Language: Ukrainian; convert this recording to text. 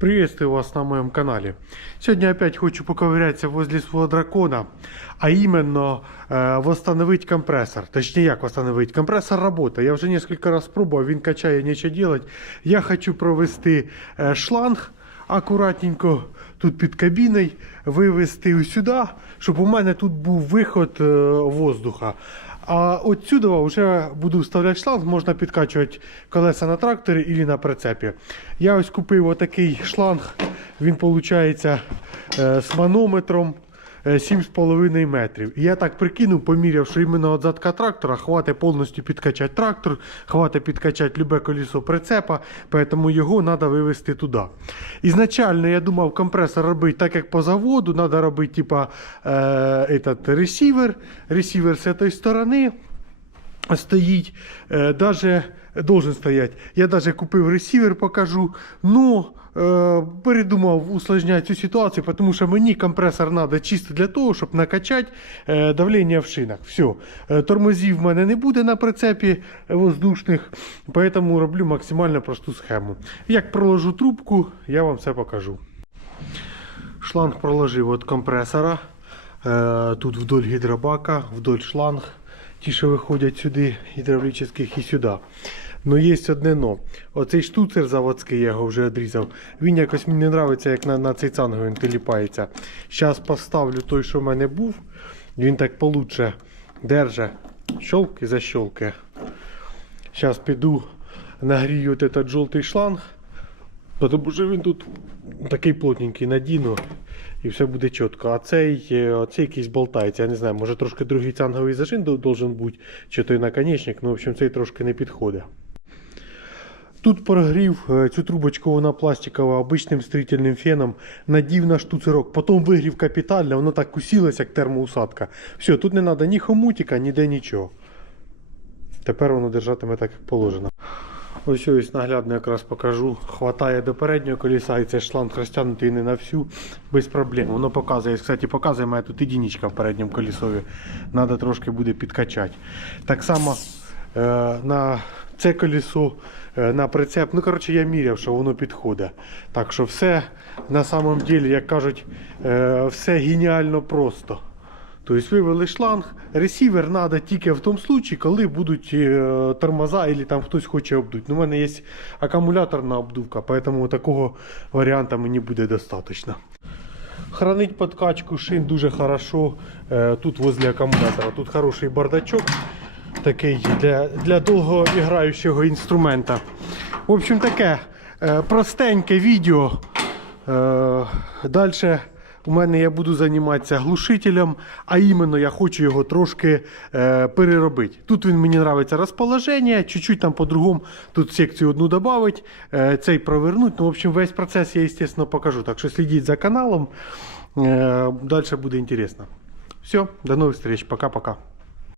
Приветствую вас на моем канале. Сегодня опять хочу поковыряться возле своего дракона, а именно э, восстановить компрессор. Точнее, як восстановить? Компрессор работает. Я уже несколько раз пробовал, він качає, нічого делать. Я хочу провести э, шланг акуратненько тут під кабіною, вивести сюди, щоб у мене тут був виход е, воздуха. А отсюди вже буду вставляти шланг, можна підкачувати колеса на тракторі і на прицепі. Я ось купив отакий шланг, він виходить з манометром. Е, 7,5 метрів. І я так прикинув, поміряв, що іменно від задка трактора хватить повністю підкачати трактор, хватить підкачати любе колесо прицепа, тому його треба вивезти туди. Ізначально я думав компресор робити так, як по заводу, треба робити типа, е, этот, ресівер, ресівер з цієї сторони стоїть, е, должен стоять. Я даже купив ресівер, покажу. Ну, е, передумав усложняти цю ситуацію, тому що мені компресор треба чисто для того, щоб накачати е, давлення в шинах. Все. Е, тормозів в мене не буде на прицепі воздушних, тому роблю максимально просту схему. Як проложу трубку, я вам все покажу. Шланг проложив від компресора. Е, Тут вдоль гідробака, вдоль шланг. Ті, що виходять сюди, гідравлічних і сюди. Ну є одне но. Оцей штуцер заводський, я його вже відрізав. Він якось мені не подобається, як на, на цей цангу він теліпається. Зараз поставлю той, що в мене був. Він так получше держа. Щолк і защолкає. Зараз піду нагрію этот жовтий шланг. Тому що він тут такий плотненький надіну і все буде чітко. А цей, е, цей якийсь болтається. Я не знаю, може трошки другий цанговий зажим дол- должен бути, чи той наконечник, ну в общем цей трошки не підходить. Тут прогрів е, цю трубочку, вона пластикова, обичним строїтельним феном, надів на штуцерок, потім вигрів капітально, воно так усілося, як термоусадка. Все, тут не треба ні хомутика, ніде нічого. Тепер воно держатиме так, як положено. Ось ось наглядно якраз покажу. Хватає до переднього коліса і цей шланг розтягнутий не на всю, без проблем. Воно показує, кстати, показує мене тут единичка в передньому колісові. Треба трошки буде підкачати. Так само е, на це колесо, е, на прицеп. Ну, коротше, я міряв, що воно підходить. Так що все на самом деле, як кажуть, е, все геніально просто. Тобто вивели шланг, ресівер треба тільки в тому случаї, коли будуть е, тормоза або там хтось хоче обдути. Ну, у мене є акумуляторна обдувка, тому такого варіанту мені буде достатньо. Хранить подкачку шин дуже хорошо е, тут возле акумулятора. Тут хороший бардачок такий для, для довгоіграючого інструмента. В общем, таке е, простеньке відео. Далі у мене я буду займатися глушителем, а іменно я хочу його трошки е, переробити. Тут він мені подобається розположення, чуть-чуть там по-другому тут секцію одну додати, е, цей провернуть. Ну, в общем, весь процес я, звісно, покажу. Так що слідіть за каналом. Е, далі буде інтересно. Все, до нових встреч. Пока-пока.